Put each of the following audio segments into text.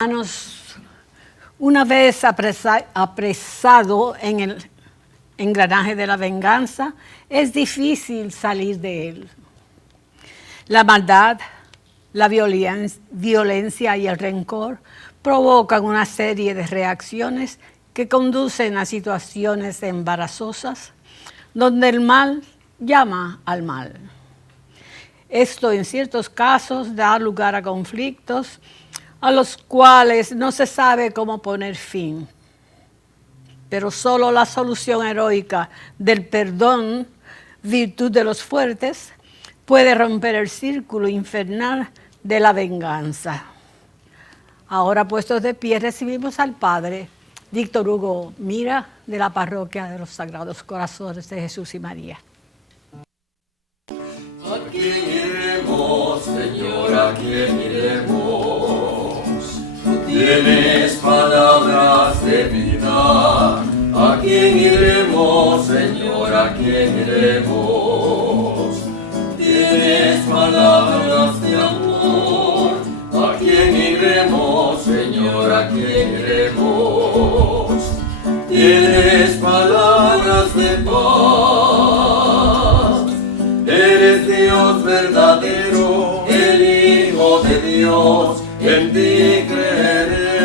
Hermanos, una vez apresado en el engranaje de la venganza, es difícil salir de él. La maldad, la violencia y el rencor provocan una serie de reacciones que conducen a situaciones embarazosas donde el mal llama al mal. Esto en ciertos casos da lugar a conflictos a los cuales no se sabe cómo poner fin. Pero solo la solución heroica del perdón, virtud de los fuertes, puede romper el círculo infernal de la venganza. Ahora, puestos de pie, recibimos al Padre Víctor Hugo Mira, de la Parroquia de los Sagrados Corazones de Jesús y María. ¿A quién iremos, Señor? ¿A quién iremos? Tú tienes palabras de vida. ¿A quién iremos, Señor? ¿A quién iremos? Tienes palabras de amor. ¿A quién iremos, Señor? ¿A quién iremos? Tienes palabras de paz. Eres Dios verdadero, el Hijo de Dios, en ti creeré.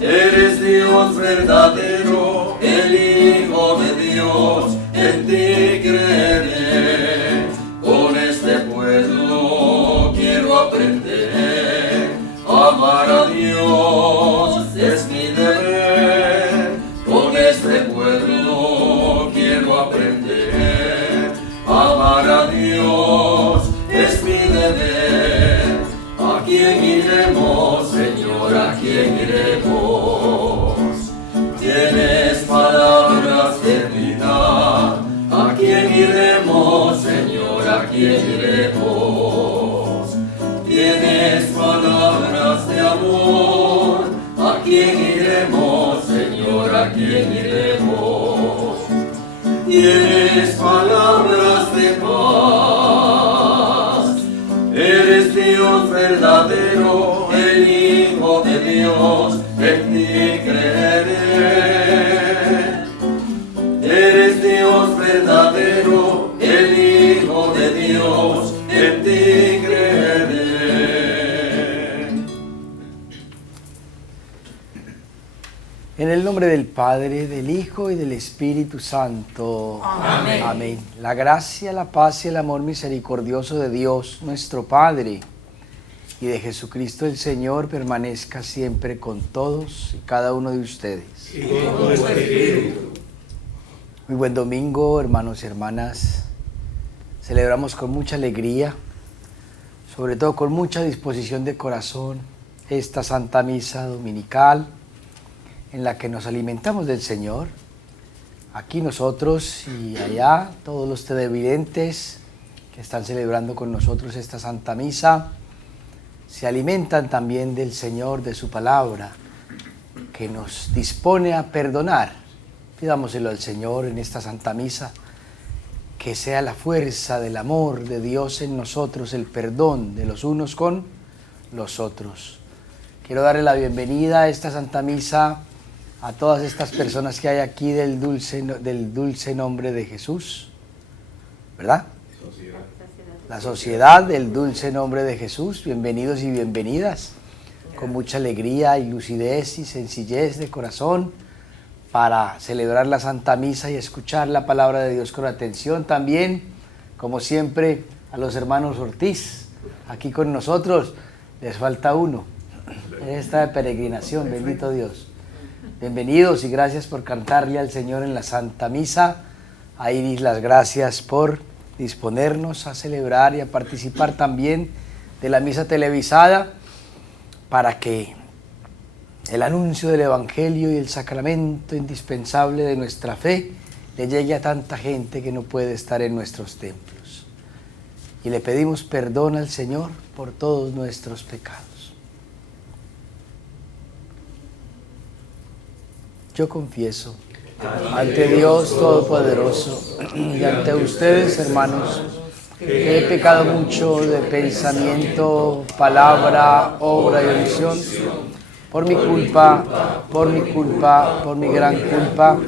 Eres Dios verdadero, el Hijo de Dios, en ti creeré. Con este pueblo quiero aprender a amar a Dios, es mi deber. Con este pueblo quiero aprender a amar a Dios, es mi deber. ¿A quién iremos, Señor? ¿A quién iremos? Tienes palabras de vida. ¿A quién iremos, Señor? ¿A quién iremos? Tienes palabras de amor. ¿A quién iremos, Señor? ¿A quién iremos? Tienes palabras de paz. Eres Dios verdadero, el Hijo de Dios, en ti creeré. Eres Dios verdadero, el Hijo de Dios, en ti creeré. En el nombre del Padre, del Hijo y del Espíritu Santo. Amén. Amén. La gracia, la paz y el amor misericordioso de Dios, nuestro Padre, y de Jesucristo el Señor permanezca siempre con todos y cada uno de ustedes. Y con tu espíritu. Muy buen domingo, hermanos y hermanas. Celebramos con mucha alegría, sobre todo con mucha disposición de corazón, esta Santa Misa Dominical, en la que nos alimentamos del Señor. Aquí nosotros y allá, todos los televidentes que están celebrando con nosotros esta Santa Misa, se alimentan también del Señor, de su palabra, que nos dispone a perdonar. Pidámoselo al Señor en esta Santa Misa, que sea la fuerza del amor de Dios en nosotros, el perdón de los unos con los otros. Quiero darle la bienvenida a esta Santa Misa a todas estas personas que hay aquí del dulce nombre de Jesús, ¿verdad? La sociedad del dulce nombre de Jesús. Bienvenidos y bienvenidas, con mucha alegría y lucidez y sencillez de corazón, para celebrar la Santa Misa y escuchar la palabra de Dios con atención. También, como siempre, a los hermanos Ortiz, aquí con nosotros. Les falta uno, esta de peregrinación, bendito Dios. Bienvenidos y gracias por cantarle al Señor en la Santa Misa. A Iris las gracias por disponernos a celebrar y a participar también de la misa televisada, para que el anuncio del Evangelio y el sacramento indispensable de nuestra fe le llegue a tanta gente que no puede estar en nuestros templos. Y le pedimos perdón al Señor por todos nuestros pecados. Yo confieso ante Dios Todopoderoso y ante ustedes, hermanos, que he pecado mucho de pensamiento, palabra, obra y omisión. Por mi culpa, por mi culpa, por mi gran culpa.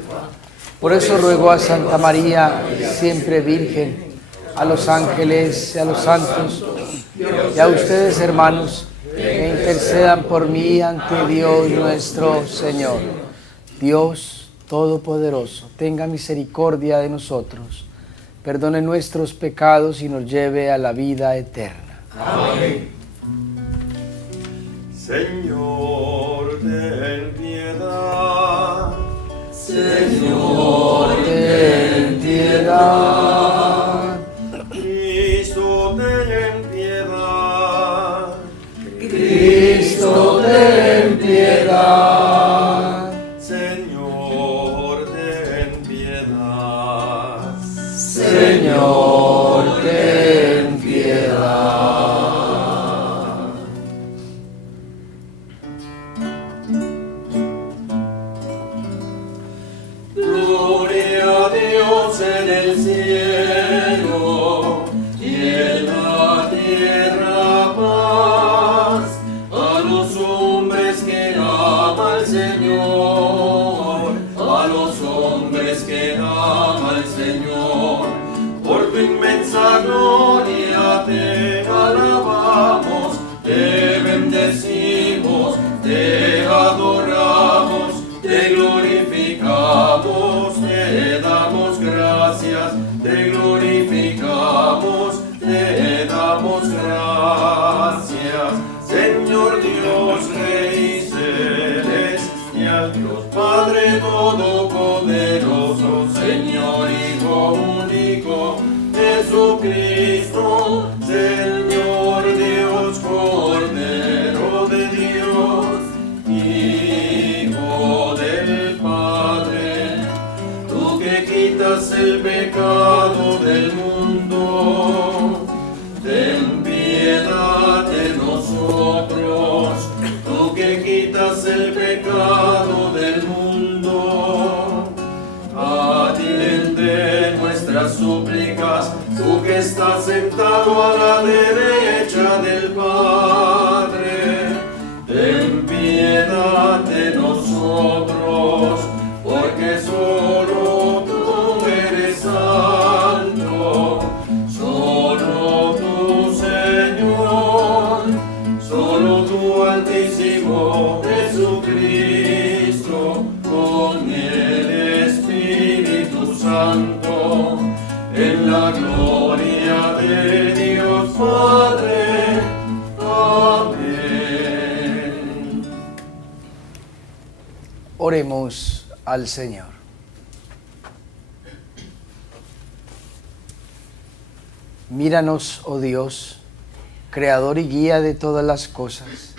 Por eso ruego a Santa María, siempre Virgen, a los ángeles y a los santos, y a ustedes, hermanos, que intercedan por mí ante Dios nuestro Señor. Dios Todopoderoso, tenga misericordia de nosotros, perdone nuestros pecados y nos lleve a la vida eterna. Amén. Señor, ten piedad. Señor, ten piedad. Cristo, ten piedad. Cristo, ten piedad. Señor, ten piedad. Señor, ten piedad. Gloria a Dios en el cielo y en la tierra paz a los hombres que ama el Señor, a los hombres que ama el Señor. Por tu inmensa gloria te alabamos, te bendecimos, te adoramos, te glorificamos, te damos gracias, te glorificamos, te damos gracias. Señor Dios, Rey celestial, Dios Padre Todopoderoso, Señor Hijo único, Jesucristo, Señor Dios, Cordero de Dios, Hijo del Padre, tú que quitas el pecado del mundo, ten piedad de nosotros, tú que quitas el pecado del mundo, atiende nuestras súplicas, tú que estás sentado a la derecha del Padre, ten piedad de nosotros, porque solo tú eres santo, solo tú, Señor, solo tú, Altísimo Jesucristo, con el Espíritu Santo, en la gloria de Dios Padre. Amén. Oremos al Señor. Míranos, oh Dios, Creador y guía de todas las cosas,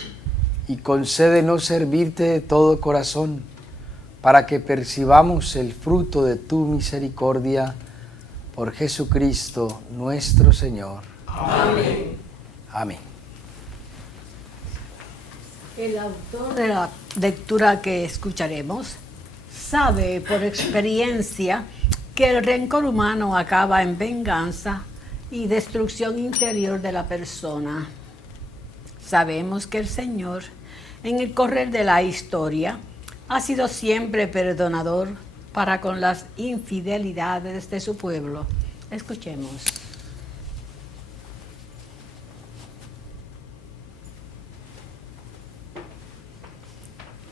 y concédenos servirte de todo corazón, para que percibamos el fruto de tu misericordia, por Jesucristo nuestro Señor. Amén. Amén. El autor de la lectura que escucharemos sabe por experiencia que el rencor humano acaba en venganza y destrucción interior de la persona. Sabemos que el Señor, en el correr de la historia, ha sido siempre perdonador para con las infidelidades de su pueblo. Escuchemos.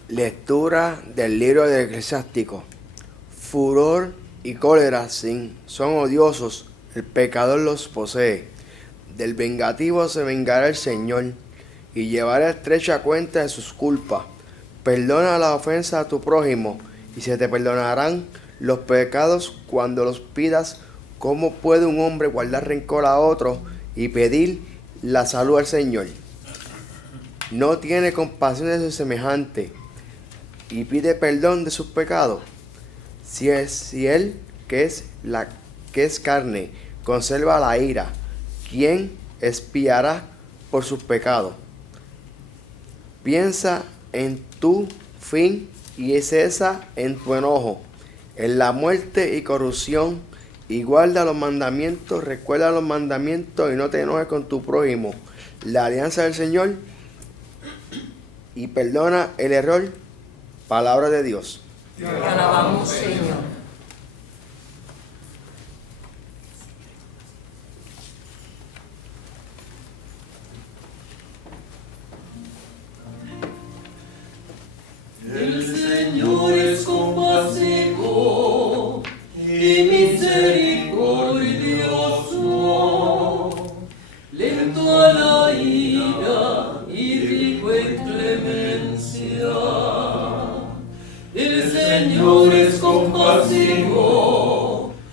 Lectura del libro del Eclesiástico. Furor y cólera son odiosos, el pecador los posee. Del vengativo se vengará el Señor, y llevará estrecha cuenta de sus culpas. Perdona la ofensa a tu prójimo, y se te perdonarán los pecados cuando los pidas. ¿Cómo puede un hombre guardar rencor a otro y pedir la salud al Señor? No tiene compasión de su semejante, y pide perdón de sus pecados. Si él, que es carne, conserva la ira, ¿quién expiará por sus pecados? Piensa en tu fin y cesa en tu enojo, en la muerte y corrupción y guarda los mandamientos, recuerda los mandamientos y no te enojes con tu prójimo. La alianza del Señor y perdona el error. Palabra de Dios. Te alabamos, Señor. El Señor es compasivo y misericordioso, lento a la ira y rico en clemencia. El Señor es compasivo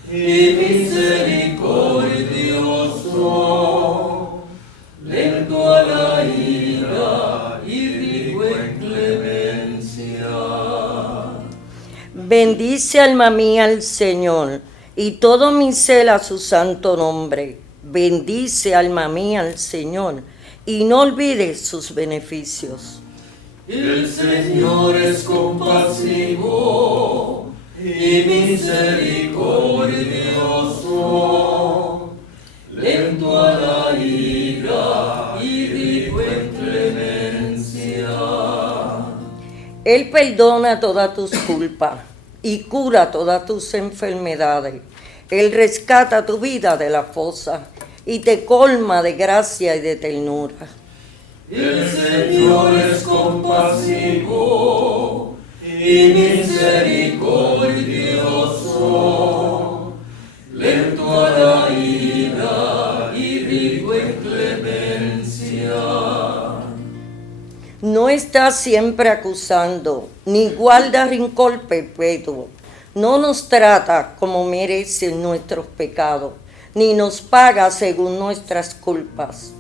y misericordioso, lento a la ira y rico en clemencia. Bendice alma mía al Señor, y todo mi ser a su santo nombre. Bendice alma mía al Señor, y no olvides sus beneficios. El Señor es compasivo y misericordioso, lento a la ira y rico en clemencia. Él perdona todas tus culpas y cura todas tus enfermedades. Él rescata tu vida de la fosa y te colma de gracia y de ternura. El Señor es compasivo y misericordioso, lento a la ira y rico en clemencia. No está siempre acusando, ni guarda rencor perpetuo. No nos trata como merecen nuestros pecados, ni nos paga según nuestras culpas.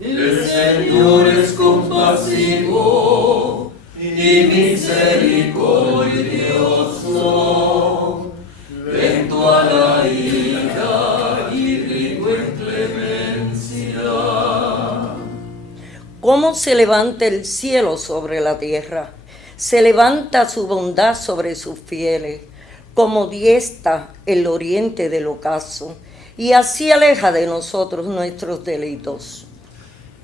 El Señor es compasivo y misericordioso, lento a la ira y rico en clemencia. ¿Cómo se levanta el cielo sobre la tierra? Se levanta su bondad sobre sus fieles, como diesta el oriente del ocaso, y así aleja de nosotros nuestros delitos.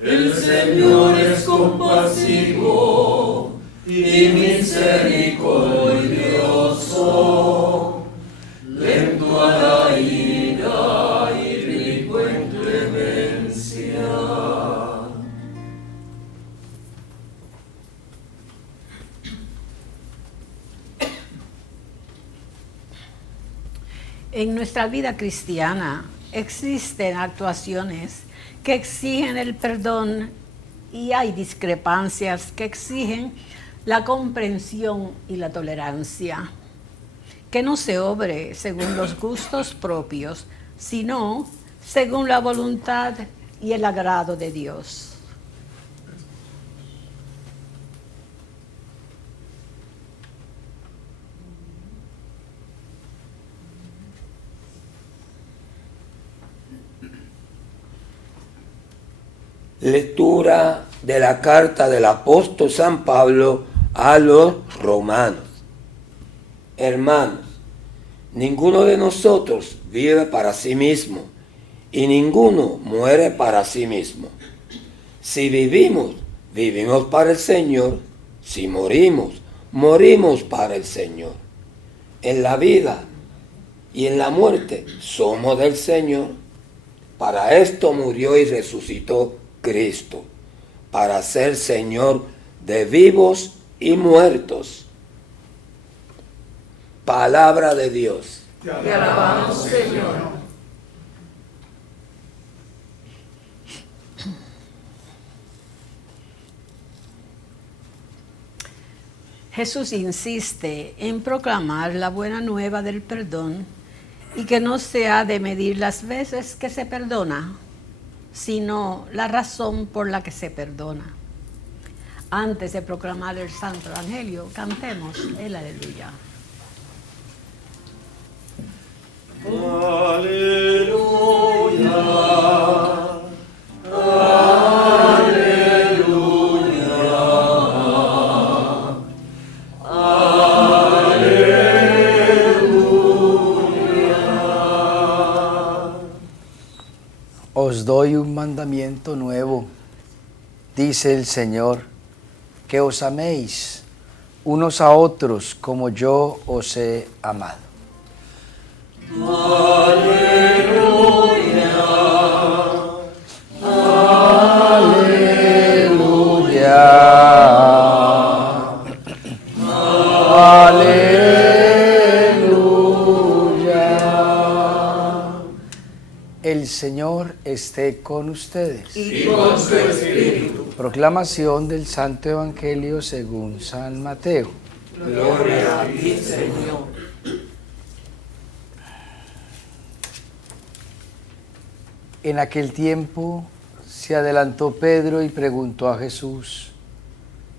El Señor es compasivo y misericordioso, lento a la ira y rico en clemencia. En nuestra vida cristiana existen actuaciones que exigen el perdón y hay discrepancias que exigen la comprensión y la tolerancia. Que no se obre según los gustos propios, sino según la voluntad y el agrado de Dios. Lectura de la carta del apóstol San Pablo a los romanos. Hermanos, ninguno de nosotros vive para sí mismo y ninguno muere para sí mismo. Si vivimos, vivimos para el Señor. Si morimos, morimos para el Señor. En la vida y en la muerte somos del Señor. Para esto murió y resucitó Cristo, para ser Señor de vivos y muertos. Palabra de Dios. Te alabamos, Señor. Jesús insiste en proclamar la buena nueva del perdón y que no se ha de medir las veces que se perdona, sino la razón por la que se perdona. Antes de proclamar el Santo Evangelio, cantemos el Aleluya. Aleluya. Aleluya. Aleluya. dice el Señor, que os améis unos a otros como yo os he amado. El Señor esté con ustedes. Y con su espíritu. Proclamación del Santo Evangelio según San Mateo. Gloria a ti, Señor. En aquel tiempo se adelantó Pedro y preguntó a Jesús,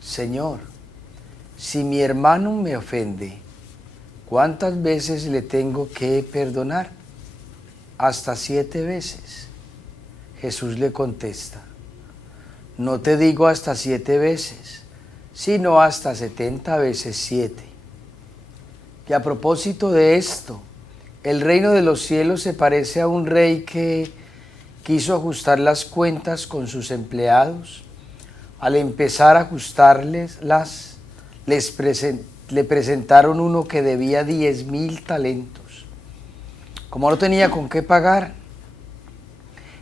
Señor, si mi hermano me ofende, ¿cuántas veces le tengo que perdonar? Hasta 7 veces. Jesús le contesta, no te digo hasta 7 veces, sino hasta 70 veces 7. Y a propósito de esto, el reino de los cielos se parece a un rey que quiso ajustar las cuentas con sus empleados. Al empezar a ajustarles le presentaron uno que debía 10,000 talentos. Como no tenía con qué pagar,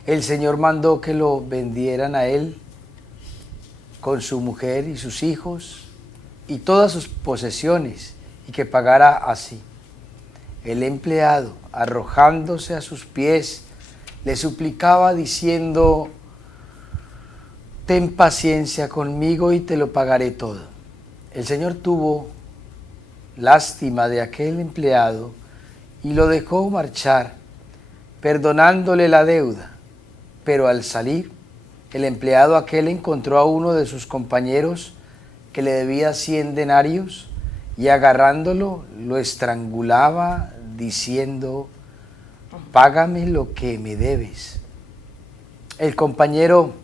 el Señor mandó que lo vendieran a él con su mujer y sus hijos y todas sus posesiones y que pagara así. El empleado, arrojándose a sus pies, le suplicaba diciendo, ten paciencia conmigo y te lo pagaré todo. El Señor tuvo lástima de aquel empleado y lo dejó marchar, perdonándole la deuda. Pero al salir, el empleado aquel encontró a uno de sus compañeros que le debía 100 denarios y agarrándolo lo estrangulaba diciendo, págame lo que me debes. El compañero,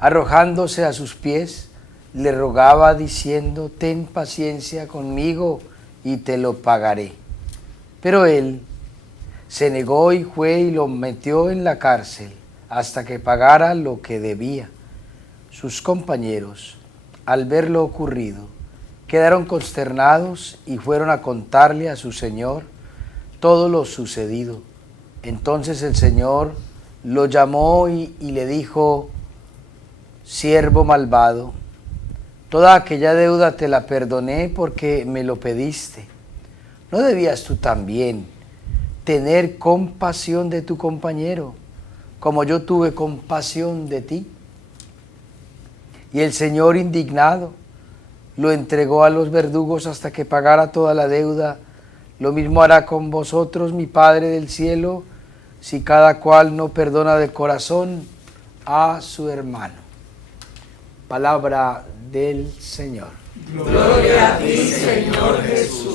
arrojándose a sus pies, le rogaba diciendo, ten paciencia conmigo y te lo pagaré. Pero él se negó y fue y lo metió en la cárcel hasta que pagara lo que debía. Sus compañeros, al ver lo ocurrido, quedaron consternados y fueron a contarle a su señor todo lo sucedido. Entonces el Señor lo llamó y le dijo, siervo malvado, toda aquella deuda te la perdoné porque me lo pediste. ¿No debías tú también tener compasión de tu compañero, como yo tuve compasión de ti? Y el Señor, indignado, lo entregó a los verdugos hasta que pagara toda la deuda. Lo mismo hará con vosotros mi Padre del cielo, si cada cual no perdona de corazón a su hermano. Palabra del Señor. Gloria a ti, Señor Jesús.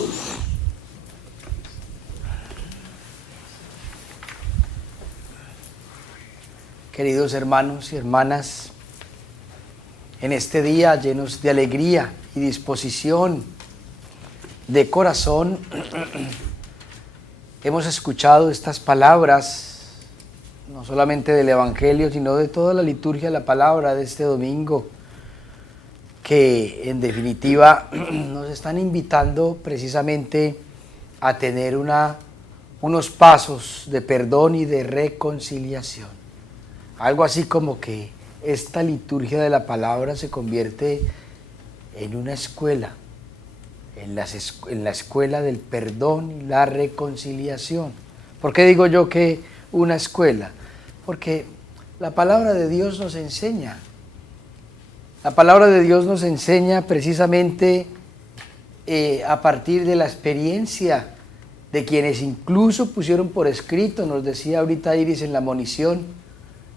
Queridos hermanos y hermanas, en este día llenos de alegría y disposición de corazón, hemos escuchado estas palabras, no solamente del Evangelio, sino de toda la liturgia de la palabra de este domingo, que en definitiva nos están invitando precisamente a tener unos pasos de perdón y de reconciliación. Algo así como que esta liturgia de la palabra se convierte en una escuela, en la escuela del perdón y la reconciliación. ¿Por qué digo yo que una escuela? Porque la palabra de Dios nos enseña. La palabra de Dios nos enseña precisamente a partir de la experiencia de quienes incluso pusieron por escrito, nos decía ahorita Iris en la monición,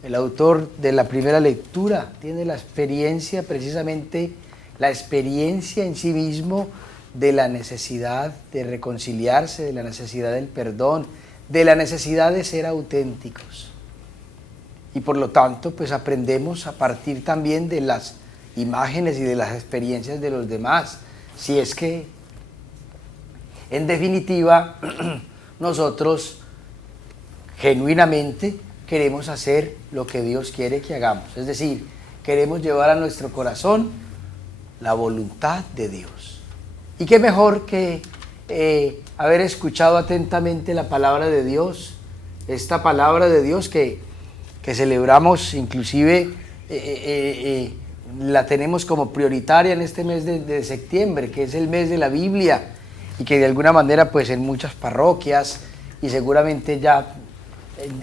el autor de la primera lectura tiene la experiencia, precisamente la experiencia en sí mismo de la necesidad de reconciliarse, de la necesidad del perdón, de la necesidad de ser auténticos. Y por lo tanto, pues aprendemos a partir también de las imágenes y de las experiencias de los demás. Si es que, en definitiva, nosotros genuinamente queremos hacer lo que Dios quiere que hagamos. Es decir, queremos llevar a nuestro corazón la voluntad de Dios. Y qué mejor que haber escuchado atentamente la palabra de Dios, esta palabra de Dios que celebramos, inclusive la tenemos como prioritaria en este mes de septiembre, que es el mes de la Biblia, y que de alguna manera pues en muchas parroquias y seguramente ya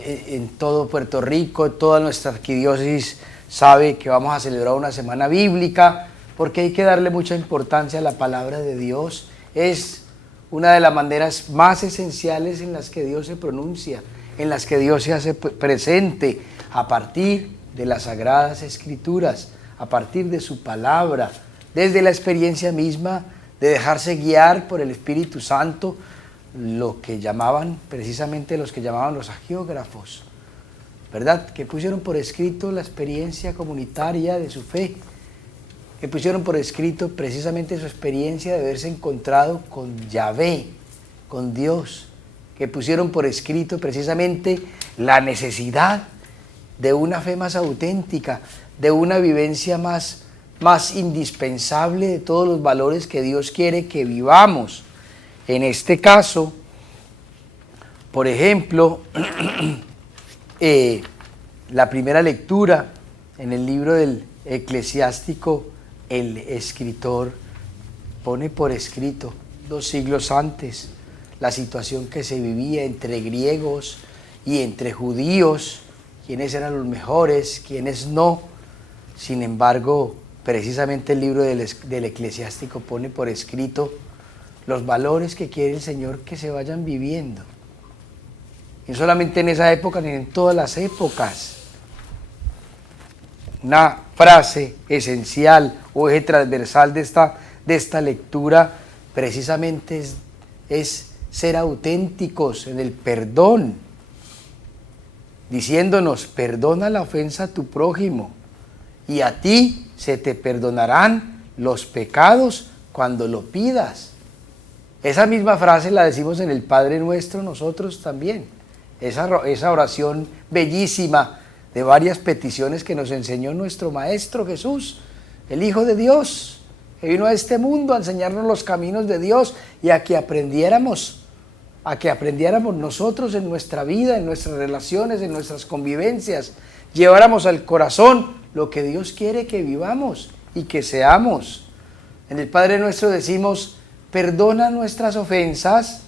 en todo Puerto Rico, en toda nuestra arquidiócesis sabe que vamos a celebrar una semana bíblica, porque hay que darle mucha importancia a la palabra de Dios. Es una de las maneras más esenciales en las que Dios se pronuncia, en las que Dios se hace presente a partir de las Sagradas Escrituras, a partir de su palabra, desde la experiencia misma de dejarse guiar por el Espíritu Santo, lo que llamaban precisamente los agiógrafos, ¿verdad? Que pusieron por escrito la experiencia comunitaria de su fe, que pusieron por escrito precisamente su experiencia de haberse encontrado con Yahvé, con Dios, que pusieron por escrito precisamente la necesidad de una fe más auténtica, de una vivencia más indispensable de todos los valores que Dios quiere que vivamos. En este caso, por ejemplo, la primera lectura en el libro del Eclesiástico, el escritor pone por escrito 2 siglos antes la situación que se vivía entre griegos y entre judíos, quiénes eran los mejores, quiénes no. Sin embargo, precisamente el libro del Eclesiástico pone por escrito los valores que quiere el Señor que se vayan viviendo. Y no solamente en esa época, ni en todas las épocas. Una frase esencial o eje transversal de esta lectura precisamente es ser auténticos en el perdón, diciéndonos: perdona la ofensa a tu prójimo y a ti se te perdonarán los pecados cuando lo pidas. Esa misma frase la decimos en el Padre Nuestro nosotros también, esa oración bellísima de varias peticiones que nos enseñó nuestro Maestro Jesús, el Hijo de Dios, que vino a este mundo a enseñarnos los caminos de Dios y a que aprendiéramos nosotros en nuestra vida, en nuestras relaciones, en nuestras convivencias, lleváramos al corazón lo que Dios quiere que vivamos y que seamos. En el Padre Nuestro decimos: perdona nuestras ofensas,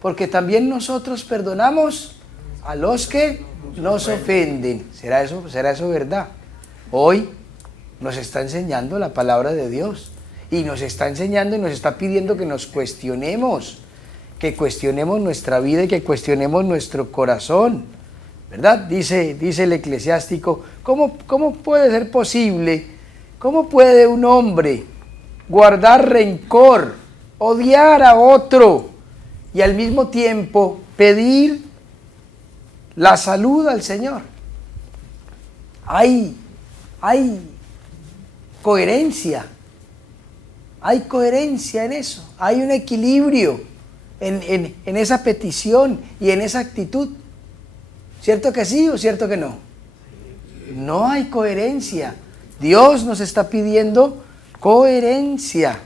porque también nosotros perdonamos a los que nos ofenden. ¿Será eso verdad? Hoy nos está enseñando la palabra de Dios, y nos está enseñando y nos está pidiendo que nos cuestionemos, que cuestionemos nuestra vida y que cuestionemos nuestro corazón, ¿verdad? Dice el Eclesiástico: ¿cómo puede ser posible? ¿Cómo puede un hombre guardar rencor, odiar a otro y al mismo tiempo pedir la salud al Señor? Hay coherencia en eso, hay un equilibrio en esa petición y en esa actitud. ¿Cierto que sí o cierto que no? No hay coherencia. Dios nos está pidiendo coherencia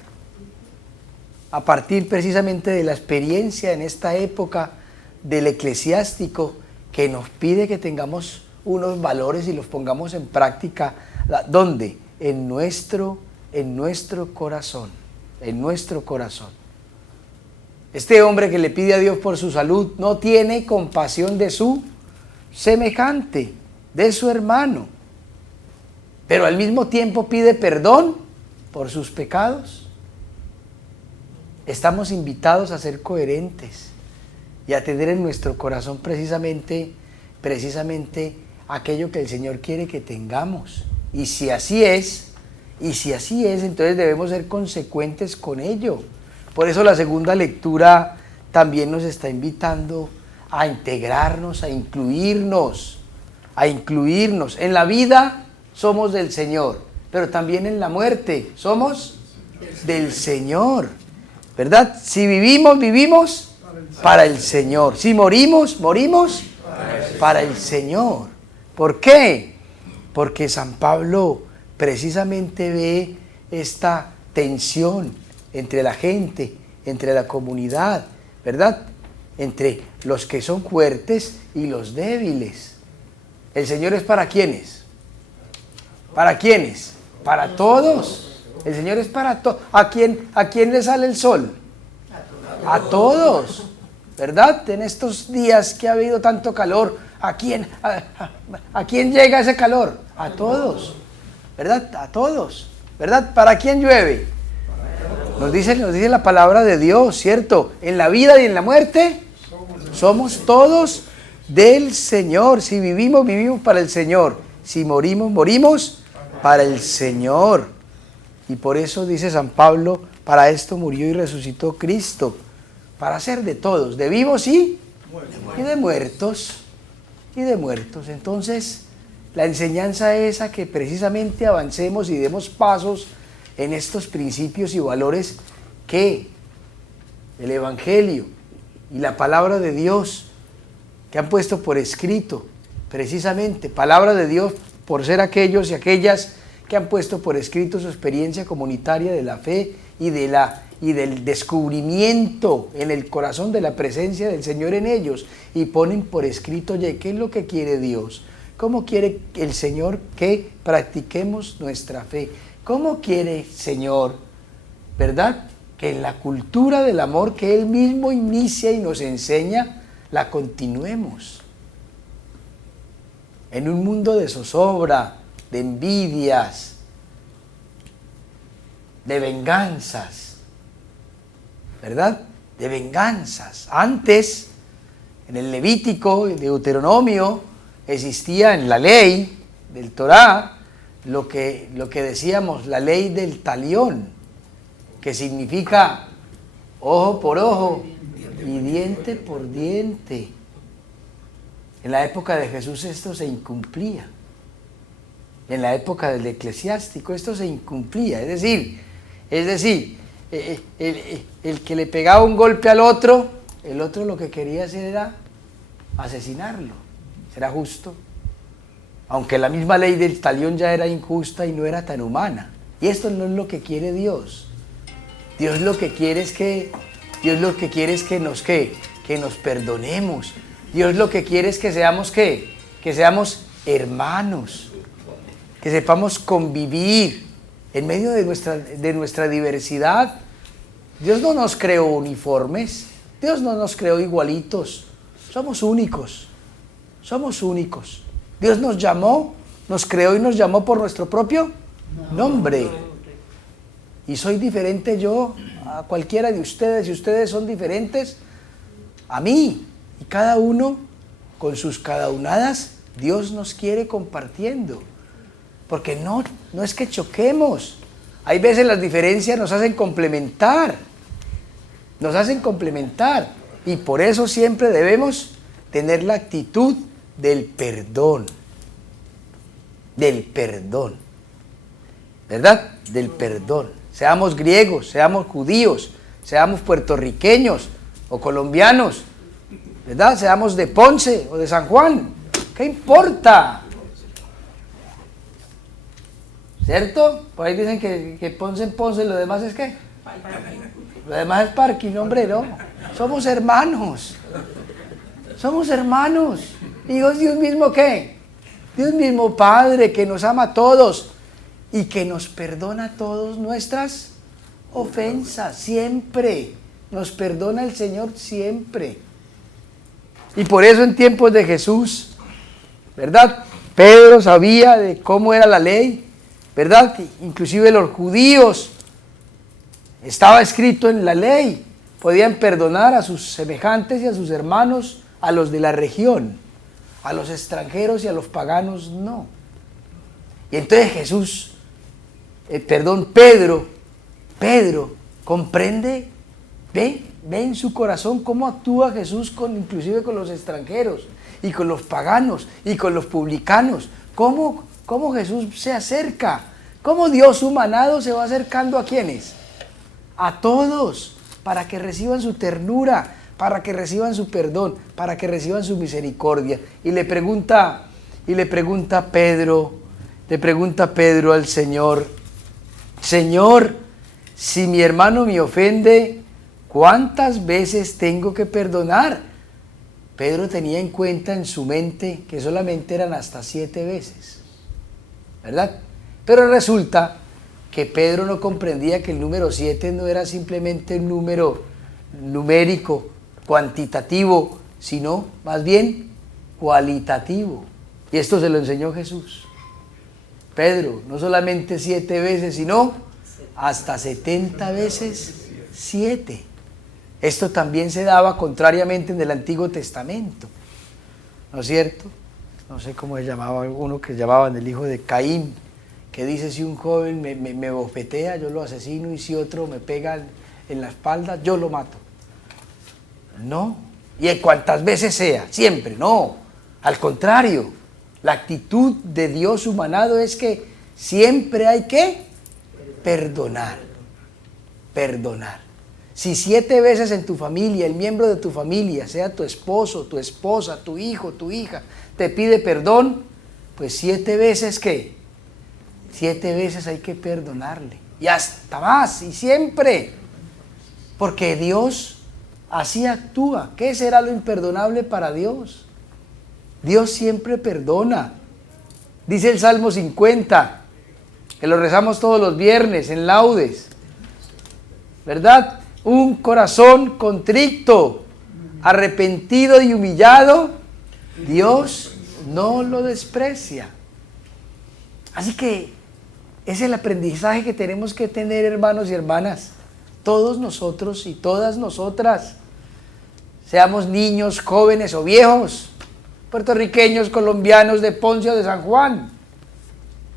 a partir precisamente de la experiencia en esta época del Eclesiástico, que nos pide que tengamos unos valores y los pongamos en práctica. ¿Dónde? En nuestro corazón, en nuestro corazón. Este hombre que le pide a Dios por su salud no tiene compasión de su semejante, de su hermano, pero al mismo tiempo pide perdón por sus pecados. Estamos invitados a ser coherentes y a tener en nuestro corazón precisamente aquello que el Señor quiere que tengamos. Y si así es, entonces debemos ser consecuentes con ello. Por eso la segunda lectura también nos está invitando a integrarnos, a incluirnos. En la vida somos del Señor, pero también en la muerte somos del Señor, ¿verdad? Si vivimos, vivimos para el Señor. Si morimos, morimos para el Señor. ¿Por qué? porque San Pablo precisamente ve esta tensión entre la gente, entre la comunidad, ¿verdad? Entre los que son fuertes y los débiles. ¿El Señor es para quiénes? ¿Para quiénes? Para todos. El Señor es para todos. ¿A quién le sale el sol? A todos, ¿verdad? En estos días que ha habido tanto calor, ¿a quién llega ese calor? A todos, ¿verdad? A todos, ¿verdad? ¿Para quién llueve? Nos dice la palabra de Dios, ¿cierto? En la vida y en la muerte somos todos del Señor. Si vivimos, vivimos para el Señor. Si morimos, morimos para el Señor. Y por eso dice San Pablo, para esto murió y resucitó Cristo, para ser de todos, de vivos y de muertos. Y de muertos. Entonces, la enseñanza es a que precisamente avancemos y demos pasos en estos principios y valores que el Evangelio y la palabra de Dios que han puesto por escrito, precisamente, palabra de Dios por ser aquellos y aquellas que han puesto por escrito su experiencia comunitaria de la fe y del descubrimiento en el corazón de la presencia del Señor en ellos, y ponen por escrito, oye, ¿qué es lo que quiere Dios? ¿Cómo quiere el Señor que practiquemos nuestra fe? ¿Cómo quiere, Señor, verdad, que en la cultura del amor que Él mismo inicia y nos enseña, la continuemos? En un mundo de zozobra, de envidias, de venganzas, ¿verdad? De venganzas. Antes, en el Levítico, en Deuteronomio, existía en la ley del Torá lo que decíamos, la ley del talión, que significa ojo por ojo y diente por diente. En la época de Jesús esto se incumplía. En la época del eclesiástico esto se incumplía. Es decir, el que le pegaba un golpe al otro, el otro lo que quería hacer era asesinarlo. ¿Será justo? Aunque la misma ley del talión ya era injusta y no era tan humana. Y esto no es lo que quiere Dios. Dios lo que quiere es que nos perdonemos. Dios lo que quiere es que seamos hermanos, que sepamos convivir en medio de nuestra diversidad. Dios no nos creó uniformes, Dios no nos creó igualitos, somos únicos. Dios nos llamó, nos creó y nos llamó por nuestro propio nombre. Y soy diferente yo a cualquiera de ustedes, y ustedes son diferentes a mí. Y cada uno con sus cadaunadas, Dios nos quiere compartiendo. Porque no es que choquemos. Hay veces las diferencias nos hacen complementar. Y por eso siempre debemos tener la actitud del perdón. ¿Verdad? Del perdón. Seamos griegos, seamos judíos, seamos puertorriqueños o colombianos, ¿verdad? Seamos de Ponce o de San Juan. ¿Qué importa? ¿Cierto? Por ahí dicen que Ponce en Ponce, lo demás es ¿qué? Lo demás es parking, hombre, no. Somos hermanos. Hijos de un mismo ¿qué? De un mismo Padre que nos ama a todos y que nos perdona todas nuestras ofensas, siempre. Nos perdona el Señor siempre. Y por eso en tiempos de Jesús, ¿verdad? Pedro sabía de cómo era la ley, ¿verdad? Inclusive los judíos, estaba escrito en la ley, podían perdonar a sus semejantes y a sus hermanos, a los de la región, a los extranjeros y a los paganos no. Y entonces Pedro comprende, ve en su corazón cómo actúa Jesús inclusive con los extranjeros y con los paganos y con los publicanos, cómo Jesús se acerca, cómo Dios humanado se va acercando a ¿quiénes? A todos, para que reciban su ternura, para que reciban su perdón, para que reciban su misericordia. Y le pregunta Pedro, Le pregunta Pedro al Señor, Señor, si mi hermano me ofende, ¿cuántas veces tengo que perdonar? Pedro tenía en cuenta en su mente que solamente eran hasta 7 veces, ¿verdad? Pero resulta que Pedro no comprendía que el número 7 no era simplemente un número numérico, cuantitativo, sino más bien cualitativo. Y esto se lo enseñó Jesús. Pedro, no solamente 7 veces, sino hasta 70 veces 7. Esto también se daba contrariamente en el Antiguo Testamento, ¿no es cierto? No sé cómo se llamaba uno que llamaban el hijo de Caín, que dice, si un joven me bofetea, yo lo asesino, y si otro me pega en la espalda, yo lo mato. No, y en cuantas veces sea, siempre, no. Al contrario, la actitud de Dios humanado es que siempre hay que perdonar. Perdonar. Si 7 veces en tu familia, el miembro de tu familia, sea tu esposo, tu esposa, tu hijo, tu hija, te pide perdón, pues 7 veces ¿qué? 7 veces hay que perdonarle. Y hasta más, y siempre. Porque Dios así actúa. ¿Qué será lo imperdonable para Dios? Dios siempre perdona. Dice el Salmo 50, que lo rezamos todos los viernes en laudes, ¿verdad? Un corazón contrito, arrepentido y humillado, Dios no lo desprecia. Así que es el aprendizaje que tenemos que tener, hermanos y hermanas, todos nosotros y todas nosotras, seamos niños, jóvenes o viejos, puertorriqueños, colombianos, de Ponce o de San Juan,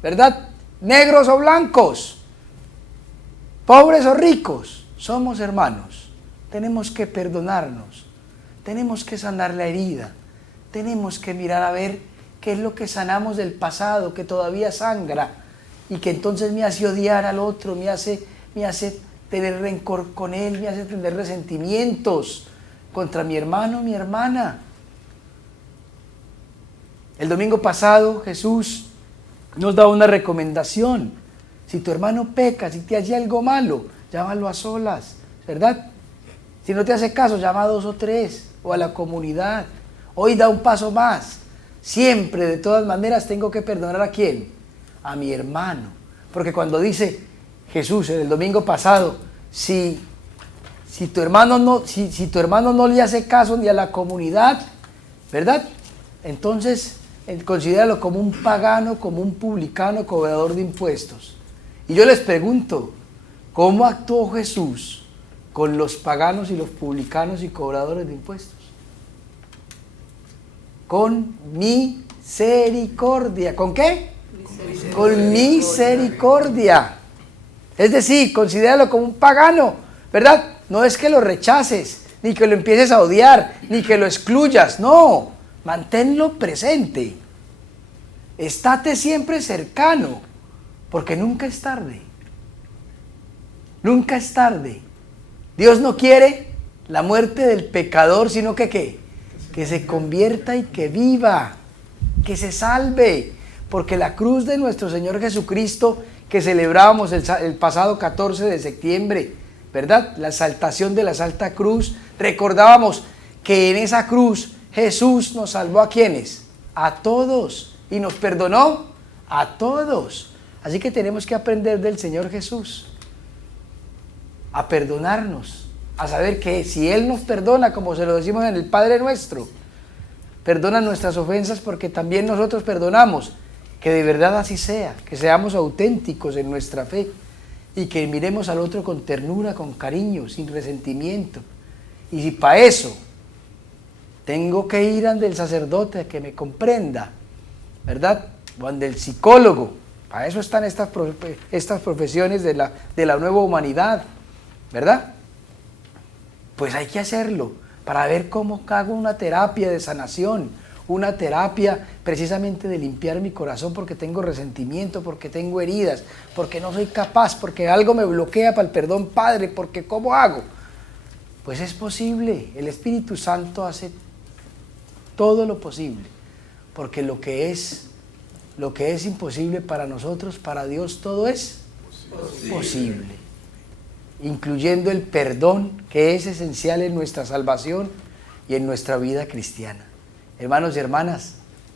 ¿verdad? Negros o blancos, pobres o ricos, somos hermanos. Tenemos que perdonarnos, tenemos que sanar la herida, tenemos que mirar a ver qué es lo que sanamos del pasado, que todavía sangra y que entonces me hace odiar al otro, me hace tener rencor con él, me hace tener resentimientos contra mi hermano, mi hermana. El domingo pasado Jesús nos da una recomendación. Si tu hermano peca, si te hace algo malo, llámalo a solas, ¿verdad? Si no te hace caso, llama a 2 o 3 o a la comunidad. Hoy da un paso más. Siempre, de todas maneras, tengo que perdonar ¿a quién? A mi hermano. Porque cuando dice Jesús en el domingo pasado, si tu hermano no le hace caso ni a la comunidad, ¿verdad? Entonces, considéralo como un pagano, como un publicano, cobrador de impuestos. Y yo les pregunto, ¿cómo actuó Jesús con los paganos y los publicanos y cobradores de impuestos? Con misericordia. ¿Con qué? Misericordia. Con misericordia. Es decir, considéralo como un pagano, ¿verdad? No es que lo rechaces, ni que lo empieces a odiar, ni que lo excluyas, no. Manténlo presente. Estate siempre cercano, porque nunca es tarde. Nunca es tarde. Dios no quiere la muerte del pecador, sino que ¿qué? Que se convierta y que viva, que se salve. Porque la cruz de nuestro Señor Jesucristo, que celebrábamos el pasado 14 de septiembre, ¿verdad? La exaltación de la Santa Cruz, recordábamos que en esa cruz Jesús nos salvó ¿a quiénes? A todos. Y nos perdonó a todos. Así que tenemos que aprender del Señor Jesús a perdonarnos, a saber que si Él nos perdona, como se lo decimos en el Padre Nuestro, perdona nuestras ofensas porque también nosotros perdonamos. Que de verdad así sea, que seamos auténticos en nuestra fe y que miremos al otro con ternura, con cariño, sin resentimiento. Y si para eso tengo que ir ante el sacerdote a que me comprenda, ¿verdad? O ante el psicólogo, para eso están estas profesiones de la nueva humanidad, ¿verdad? Pues hay que hacerlo para ver cómo hago una terapia de sanación, una terapia precisamente de limpiar mi corazón porque tengo resentimiento, porque tengo heridas, porque no soy capaz, porque algo me bloquea para el perdón, Padre, porque ¿cómo hago? Pues es posible, el Espíritu Santo hace todo lo posible, porque lo que es Lo que es imposible para nosotros, para Dios todo es posible. Incluyendo el perdón, que es esencial en nuestra salvación y en nuestra vida cristiana. Hermanos y hermanas,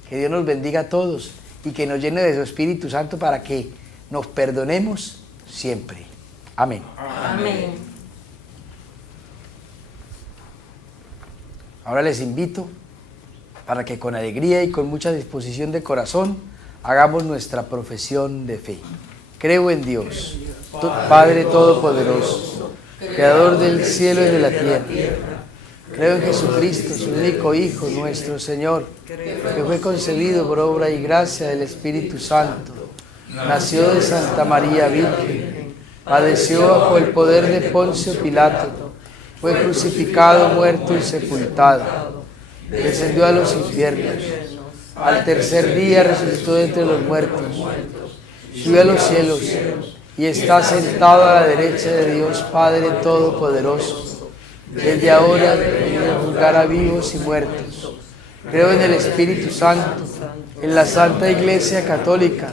que Dios nos bendiga a todos y que nos llene de su Espíritu Santo para que nos perdonemos siempre. Amén. Amén. Ahora les invito para que con alegría y con mucha disposición de corazón hagamos nuestra profesión de fe. Creo en Dios, Padre Todopoderoso, Creador del cielo y de la tierra. Creo en Jesucristo, su único Hijo, nuestro Señor, que fue concebido por obra y gracia del Espíritu Santo. Nació de Santa María Virgen, padeció bajo el poder de Poncio Pilato, fue crucificado, muerto y sepultado. Descendió a los infiernos. Al tercer día resucitó de entre los muertos. Subió a los cielos y está sentado a la derecha de Dios Padre Todopoderoso. Desde ahora viene a juzgar a vivos y muertos. Creo en el Espíritu Santo, en la Santa Iglesia Católica,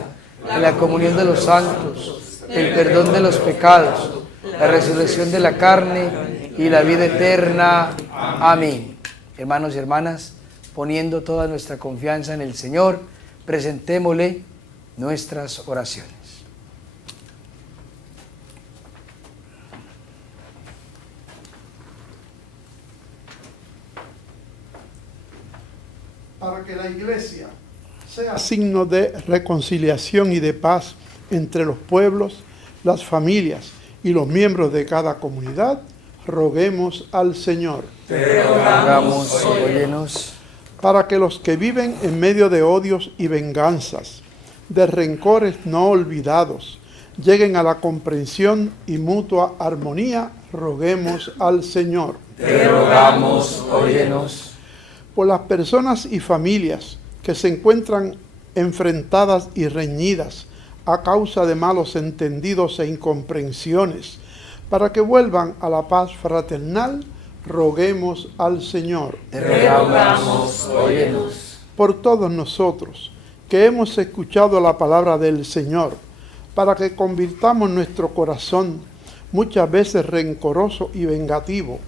en la comunión de los santos, el perdón de los pecados, la resurrección de la carne y la vida eterna. Amén. Hermanos y hermanas, poniendo toda nuestra confianza en el Señor, presentémosle nuestras oraciones. Para que la Iglesia sea signo de reconciliación y de paz entre los pueblos, las familias y los miembros de cada comunidad, roguemos al Señor. Te rogamos, óyenos. Para que los que viven en medio de odios y venganzas, de rencores no olvidados, lleguen a la comprensión y mutua armonía, roguemos al Señor. Te rogamos, óyenos. Por las personas y familias que se encuentran enfrentadas y reñidas a causa de malos entendidos e incomprensiones, para que vuelvan a la paz fraternal, roguemos al Señor. Te rogamos, óyenos. Por todos nosotros que hemos escuchado la palabra del Señor, para que convirtamos nuestro corazón, muchas veces rencoroso y vengativo,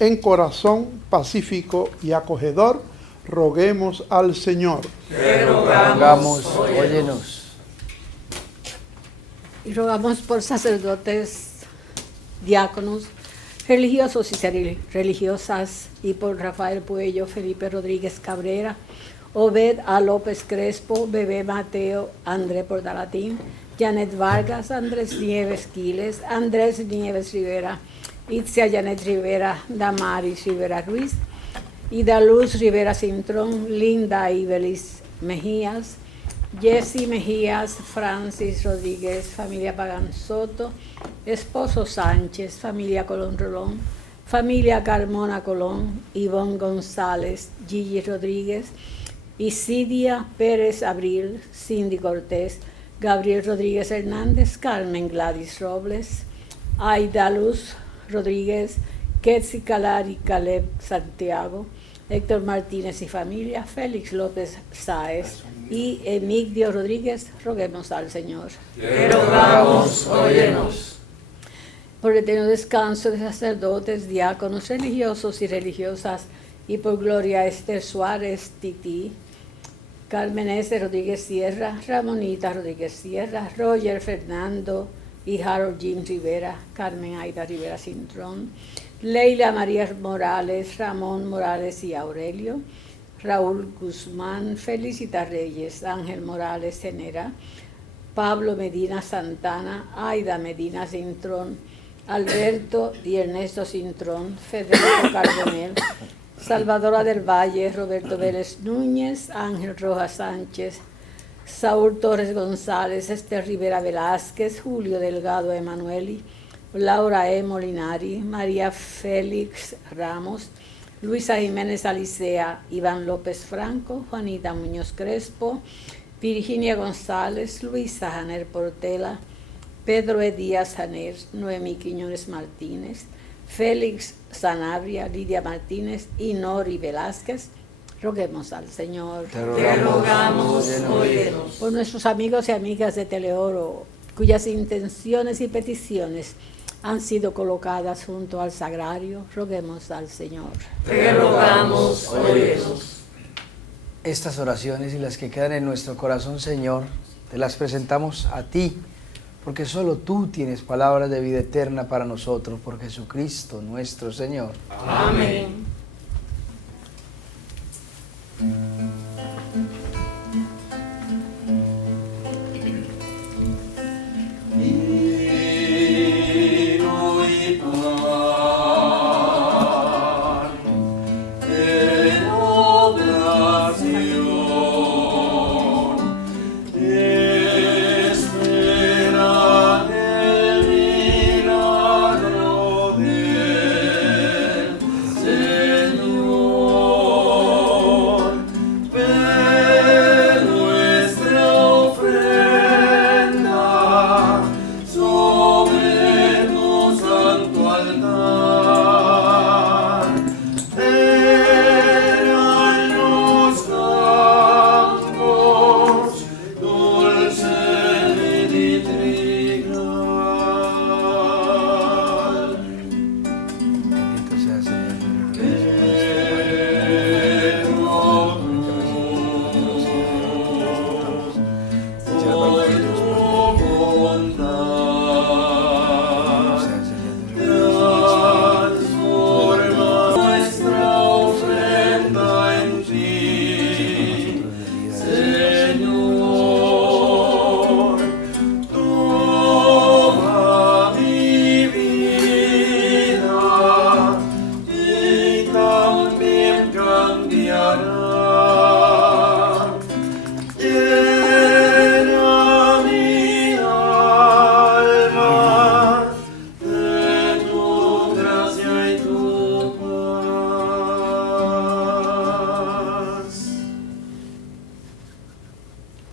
en corazón pacífico y acogedor, roguemos al Señor. Te rogamos, óyenos. Y rogamos por sacerdotes, diáconos, religiosos y religiosas, y por Rafael Puello, Felipe Rodríguez Cabrera, Obed A. López Crespo, Bebé Mateo, André Portalatín, Janet Vargas, Andrés Nieves Quiles, Andrés Nieves Rivera, Itzia Janet Rivera, Damaris Rivera Ruiz, Idaluz Rivera Cintrón, Linda Ibelis Mejías, Jessy Mejías, Francis Rodríguez, familia Pagan Soto, esposo Sánchez, familia Colón Rolón, familia Carmona Colón, Ivonne González, Gigi Rodríguez, Isidia Pérez Abril, Cindy Cortés, Gabriel Rodríguez Hernández, Carmen Gladys Robles, Aida Luz Rodríguez, Ketsi Calari Caleb Santiago, Héctor Martínez y familia, Félix López Sáez y Emigdio Rodríguez, roguemos al Señor. Te rogamos, óyenos. Por el eterno descanso de sacerdotes, diáconos, religiosos y religiosas, y por Gloria Esther Suárez Tití, Carmen S. Rodríguez Sierra, Ramonita Rodríguez Sierra, Roger Fernando y Harold Jim Rivera, Carmen Aida Rivera Cintrón, Leila María Morales, Ramón Morales y Aurelio, Raúl Guzmán, Felicita Reyes, Ángel Morales Cenera, Pablo Medina Santana, Aida Medina Cintrón, Alberto y Ernesto Cintrón, Federico Carbonel, Salvadora del Valle, Roberto Vélez Núñez, Ángel Rojas Sánchez, Saúl Torres González, Esther Rivera Velázquez, Julio Delgado Emanueli, Laura E. Molinari, María Félix Ramos, Luisa Jiménez Alicea, Iván López Franco, Juanita Muñoz Crespo, Virginia González, Luisa Janer Portela, Pedro E. Díaz Janer, Noemí Quiñones Martínez, Félix Sanabria, Lidia Martínez y Nori Velázquez, Roguemos al Señor. Te rogamos, óyenos. Por nuestros amigos y amigas de Teleoro, cuyas intenciones y peticiones han sido colocadas junto al sagrario, roguemos al Señor. Te rogamos, óyenos. Estas oraciones y las que quedan en nuestro corazón, Señor, te las presentamos a ti, porque solo tú tienes palabras de vida eterna para nosotros, por Jesucristo nuestro Señor. Amén.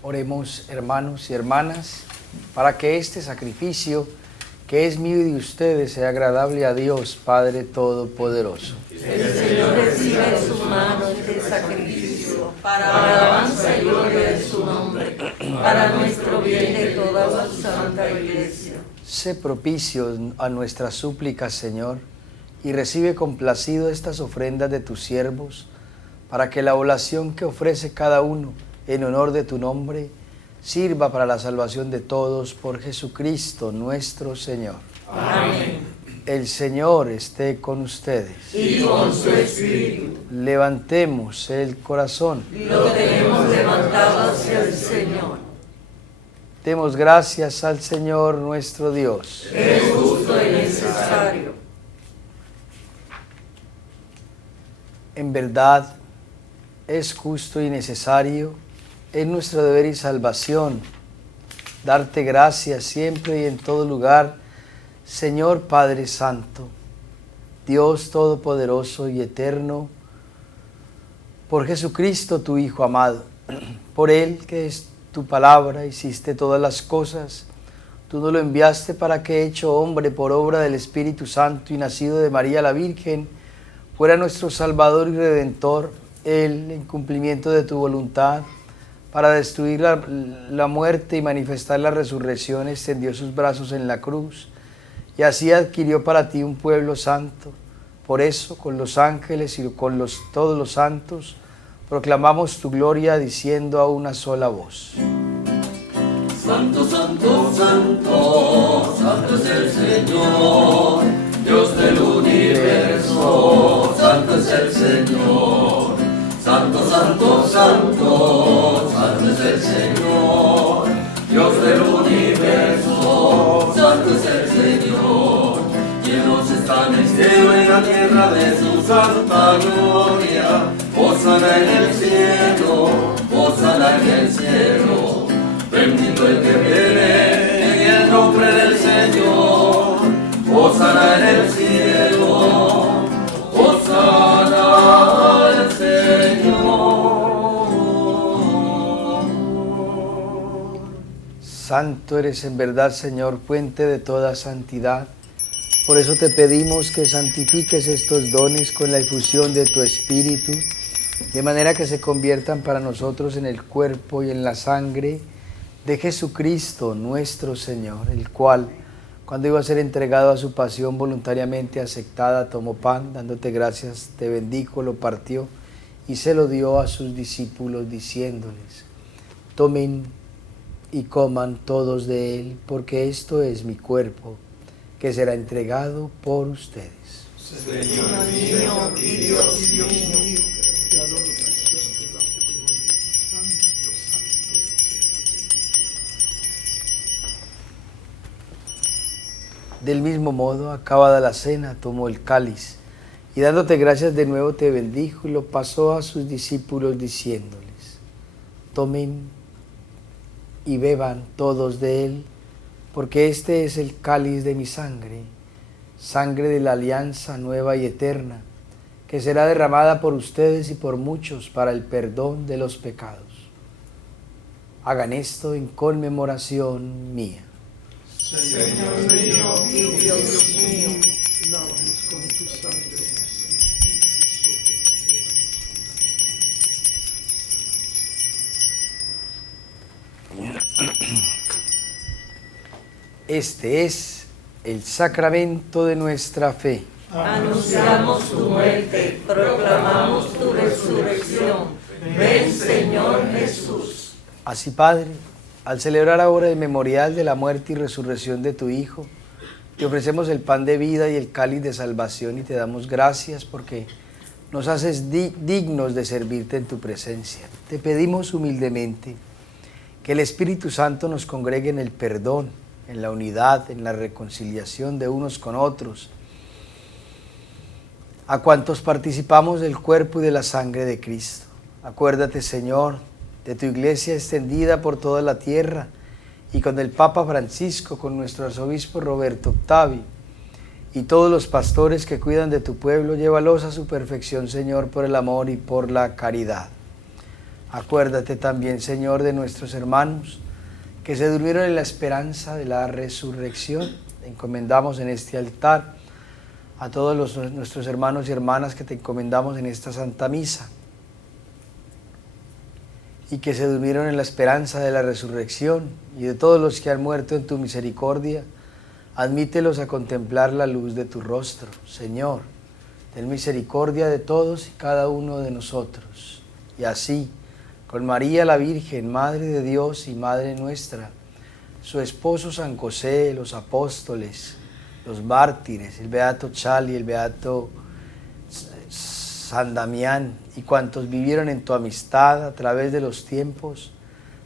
Oremos, hermanos y hermanas, para que este sacrificio que es mío y de ustedes sea agradable a Dios, Padre Todopoderoso. El Señor reciba en su mano este sacrificio para alabanza y gloria de su nombre, para nuestro bien de toda su santa iglesia. Sé propicio a nuestras súplicas, Señor, y recibe complacido estas ofrendas de tus siervos, para que la oblación que ofrece cada uno en honor de tu nombre sirva para la salvación de todos por Jesucristo nuestro Señor. Amén. El Señor esté con ustedes. Y con su espíritu. Levantemos el corazón. Lo tenemos levantado hacia el Señor. Demos gracias al Señor nuestro Dios. Es justo y necesario. En verdad, es justo y necesario, es nuestro deber y salvación, darte gracias siempre y en todo lugar, Señor Padre Santo, Dios Todopoderoso y Eterno, por Jesucristo tu Hijo amado, por Él que es tu palabra, hiciste todas las cosas, tú nos lo enviaste para que, hecho hombre por obra del Espíritu Santo y nacido de María la Virgen, fuera nuestro Salvador y Redentor, Él, en cumplimiento de tu voluntad, para destruir la muerte y manifestar la resurrección, extendió sus brazos en la cruz, y así adquirió para ti un pueblo santo. Por eso, con los ángeles y con todos los santos, proclamamos tu gloria diciendo a una sola voz. Santo, santo, santo, santo es el Señor, Dios del universo, santo es el Señor. Santo, santo, santo, santo es el Señor, Dios del universo, santo es el Señor. Llenos están el cielo y la tierra de su santa gloria. Hosana en el cielo, hosana en el cielo. Bendito el que viene en el nombre del Señor. Hosana en el cielo, hosana al Señor. Santo eres en verdad, Señor, fuente de toda santidad. Por eso te pedimos que santifiques estos dones con la efusión de tu Espíritu, de manera que se conviertan para nosotros en el cuerpo y en la sangre de Jesucristo nuestro Señor, el cual, cuando iba a ser entregado a su pasión voluntariamente aceptada, tomó pan, dándote gracias, te bendijo, lo partió y se lo dio a sus discípulos, diciéndoles: tomen y coman todos de él, porque esto es mi cuerpo, que será entregado por ustedes. Señor mío y Dios mío. Del mismo modo, acabada la cena, tomó el cáliz y dándote gracias de nuevo te bendijo y lo pasó a sus discípulos diciéndoles: tomen y beban todos de él, porque este es el cáliz de mi sangre, sangre de la alianza nueva y eterna, que será derramada por ustedes y por muchos para el perdón de los pecados. Hagan esto en conmemoración mía. Señor mío y Dios mío. Lávanos con tu sangre. Este es el sacramento de nuestra fe. Anunciamos tu muerte, proclamamos tu resurrección. Ven, Señor Jesús. Así, Padre, al celebrar ahora el memorial de la muerte y resurrección de tu Hijo, te ofrecemos el pan de vida y el cáliz de salvación y te damos gracias porque nos haces dignos de servirte en tu presencia. Te pedimos humildemente que el Espíritu Santo nos congregue en el perdón, en la unidad, en la reconciliación de unos con otros, a cuantos participamos del cuerpo y de la sangre de Cristo. Acuérdate, Señor, de tu iglesia extendida por toda la tierra y con el Papa Francisco, con nuestro arzobispo Roberto Octavio y todos los pastores que cuidan de tu pueblo, llévalos a su perfección, Señor, por el amor y por la caridad. Acuérdate también, Señor, de nuestros hermanos que se durmieron en la esperanza de la resurrección. Encomendamos en este altar a todos nuestros hermanos y hermanas que te encomendamos en esta Santa Misa y que se durmieron en la esperanza de la resurrección, y de todos los que han muerto en tu misericordia, admítelos a contemplar la luz de tu rostro. Señor, ten misericordia de todos y cada uno de nosotros. Y así, con María la Virgen, Madre de Dios y Madre nuestra, su esposo San José, los apóstoles, los mártires, el beato Chali, el beato San Damián y cuantos vivieron en tu amistad a través de los tiempos,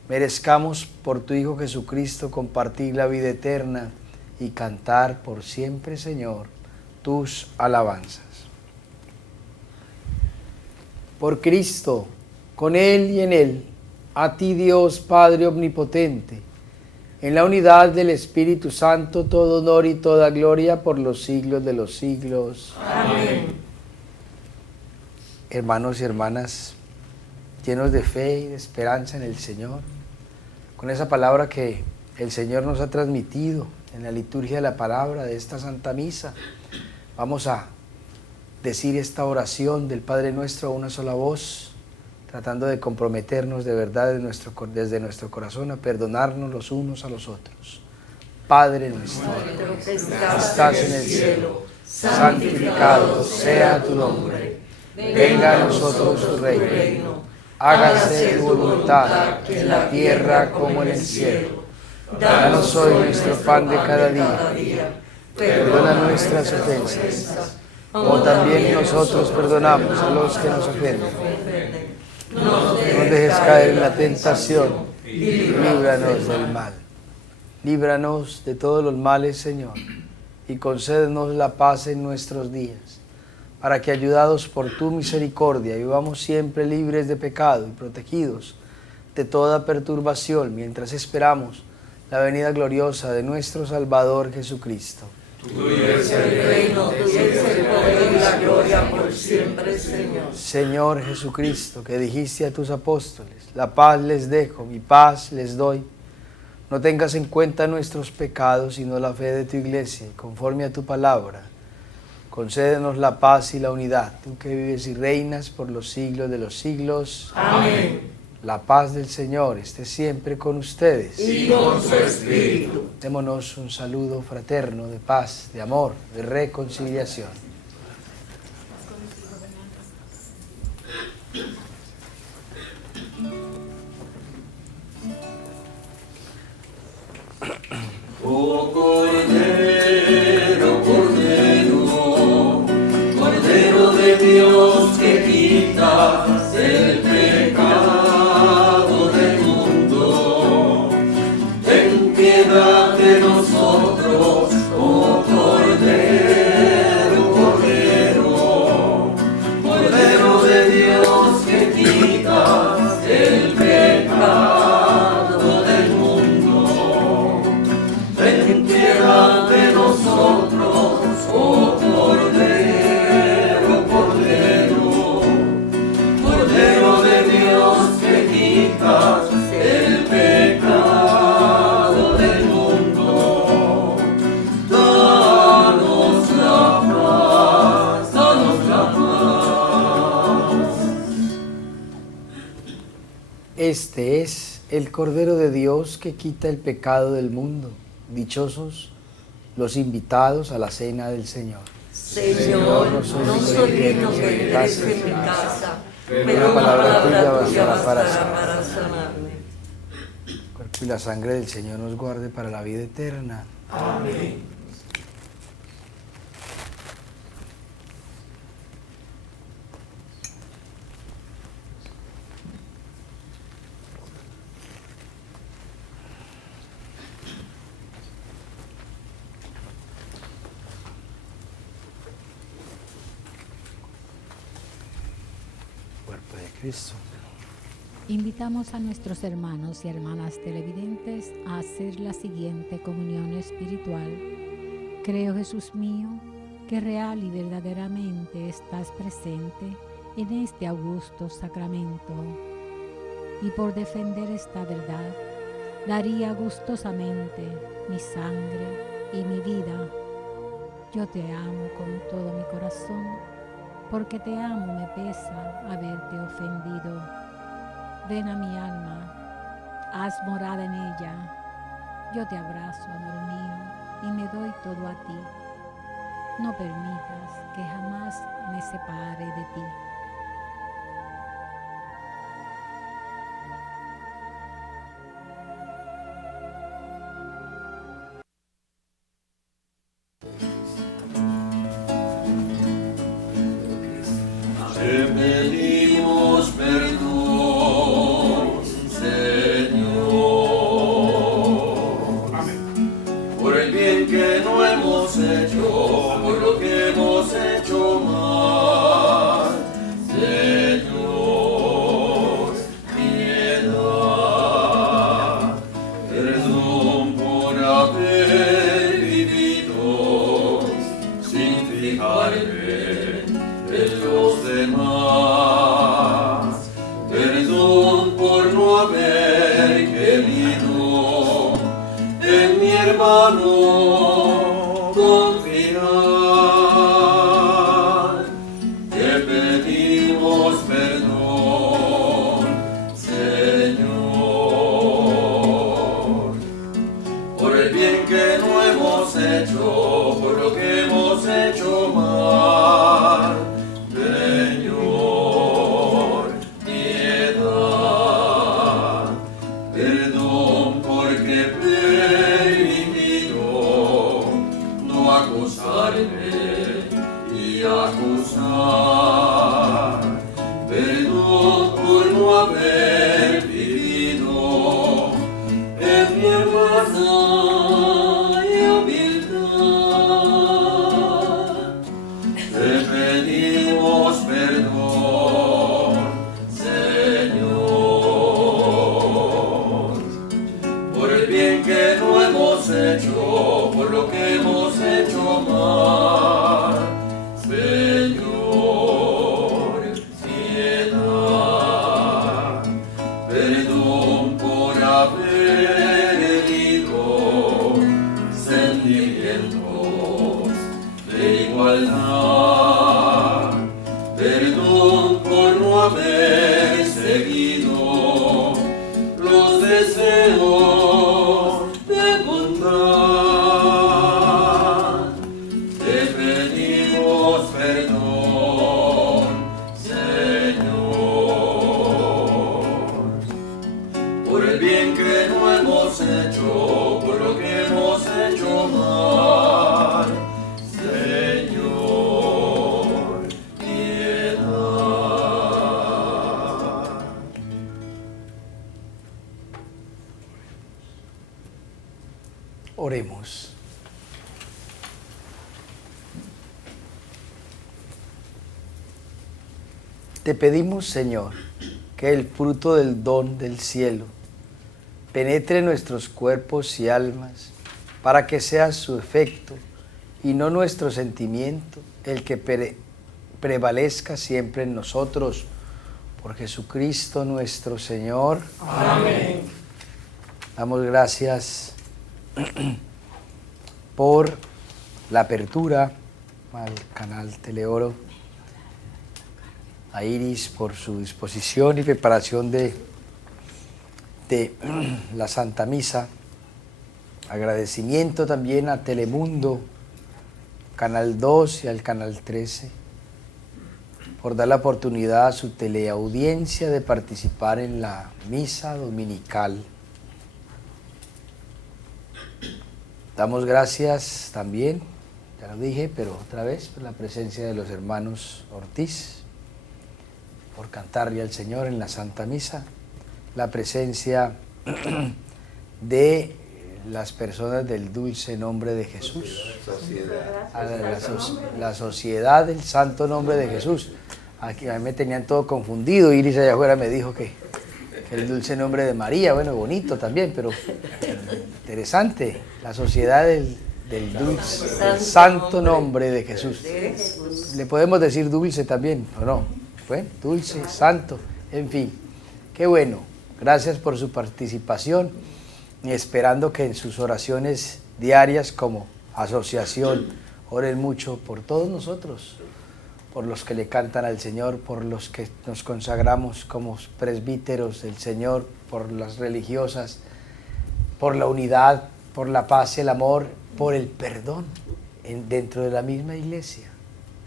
merezcamos por tu Hijo Jesucristo compartir la vida eterna y cantar por siempre, Señor, tus alabanzas. Por Cristo, con Él y en Él, a ti Dios Padre Omnipotente, en la unidad del Espíritu Santo, todo honor y toda gloria por los siglos de los siglos. Amén. Hermanos y hermanas, llenos de fe y de esperanza en el Señor, con esa palabra que el Señor nos ha transmitido en la liturgia de la palabra de esta Santa Misa, vamos a decir esta oración del Padre Nuestro a una sola voz, tratando de comprometernos de verdad desde nuestro corazón a perdonarnos los unos a los otros. Padre nuestro, que estás en el cielo, santificado sea tu nombre. Venga a nosotros tu reino. Hágase tu voluntad en la tierra como en el cielo. Danos hoy nuestro pan de cada día. Perdona nuestras ofensas, como también nosotros perdonamos a los que nos ofenden. No nos dejes caer en la tentación y líbranos del mal. Líbranos de todos los males, Señor, y concédenos la paz en nuestros días, para que, ayudados por tu misericordia, vivamos siempre libres de pecado y protegidos de toda perturbación, mientras esperamos la venida gloriosa de nuestro Salvador Jesucristo. Tuyo es el Reino, tuyo es el poder y la gloria por siempre, Señor. Señor Jesucristo, que dijiste a tus apóstoles: la paz les dejo, mi paz les doy. No tengas en cuenta nuestros pecados, sino la fe de tu iglesia, y conforme a tu palabra, concédenos la paz y la unidad, tú que vives y reinas por los siglos de los siglos. Amén. La paz del Señor esté siempre con ustedes. Y con su espíritu. Démonos un saludo fraterno de paz, de amor, de reconciliación. Oh Cordero, Cordero, Cordero de Dios que quitas el pecado del mundo, ten piedad de nosotros, oh Cordero, Cordero, Cordero de Dios que quitas el pecado del mundo. Ten piedad de nosotros, oh Cordero, Cordero, Cordero de Dios que quitas el pecado del mundo. Danos la paz, danos la paz. Este es el Cordero de Dios que quita el pecado del mundo. Dichosos los invitados a la cena del Señor. Señor, no soy digno que entres en mi casa, pero una palabra tuya bastará para sanarme. El cuerpo y la sangre del Señor nos guarde para la vida eterna. Amén. Cuerpo de Cristo. Invitamos a nuestros hermanos y hermanas televidentes a hacer la siguiente comunión espiritual. Creo, Jesús mío, que real y verdaderamente estás presente en este augusto sacramento. Y por defender esta verdad, daría gustosamente mi sangre y mi vida. Yo te amo con todo mi corazón, porque te amo me pesa haberte ofendido. Ven a mi alma, haz morada en ella. Yo te abrazo, amor mío, y me doy todo a ti. No permitas que jamás me separe de ti. Te pedimos perdón, Señor, por el bien que no hemos hecho, por lo que hemos hecho mal. Señor, piedad, perdón por haber vivido sin fijarme en los demás, perdón por no haber querido en mi hermano confiar. Te pedimos perdón, Señor, por el bien que no hemos hecho, por lo que hemos hecho mal. Señor, piedad, perdón porque he permitido no acusarme y acusar. Perdón por no haber vivido en mi hermana y humildad. Te pedimos perdón, Señor, por el bien que no hemos hecho, por lo que hemos hecho mal. Señor, piedad, perdón por haber herido sentimientos de igualdad. Oremos. Te pedimos, Señor, que el fruto del don del cielo penetre en nuestros cuerpos y almas, para que sea su efecto y no nuestro sentimiento el que prevalezca siempre en nosotros. Por Jesucristo nuestro Señor. Amén. Damos gracias por la apertura al canal Teleoro, a Iris por su disposición y preparación de la Santa Misa. Agradecimiento también a Telemundo, Canal 2 y al Canal 13, por dar la oportunidad a su teleaudiencia de participar en la misa dominical. Damos gracias también, ya lo dije, pero otra vez, por la presencia de los hermanos Ortiz, por cantarle al Señor en la Santa Misa, la presencia de las personas del dulce nombre de Jesús, la sociedad del santo nombre de Jesús. Aquí a mí me tenían todo confundido. Iris allá afuera me dijo que el dulce nombre de María, bueno, bonito también, pero interesante, la sociedad del dulce, del santo nombre de Jesús. Le podemos decir dulce también, ¿o no? Bueno, dulce, santo, en fin, qué bueno. Gracias por su participación y esperando que en sus oraciones diarias como asociación oren mucho por todos nosotros, por los que le cantan al Señor, por los que nos consagramos como presbíteros del Señor, por las religiosas, por la unidad, por la paz y el amor, por el perdón dentro de la misma iglesia.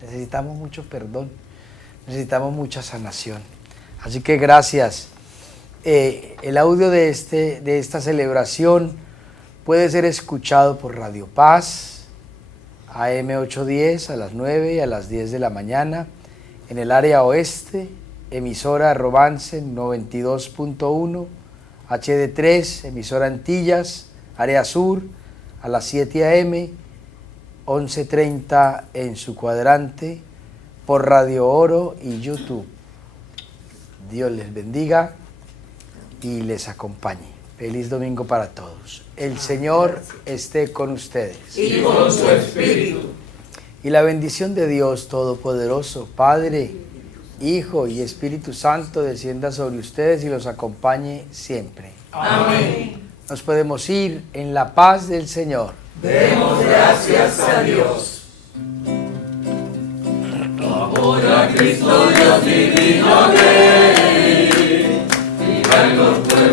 Necesitamos mucho perdón, necesitamos mucha sanación. Así que gracias. El audio de esta celebración puede ser escuchado por Radio Paz, AM 810 a las 9 y a las 10 de la mañana, en el área oeste, emisora Romance 92.1, HD3, emisora Antillas, área sur, a las 7 AM, 11:30 en su cuadrante, por Radio Oro y YouTube. Dios les bendiga y les acompañe. Feliz domingo para todos. El Señor esté con ustedes. Y con su espíritu. Y la bendición de Dios Todopoderoso, Padre, Hijo y Espíritu Santo, descienda sobre ustedes y los acompañe siempre. Amén. Nos podemos ir en la paz del Señor. Demos gracias a Dios. Amor a Cristo Dios divino rey, viva en los pueblos.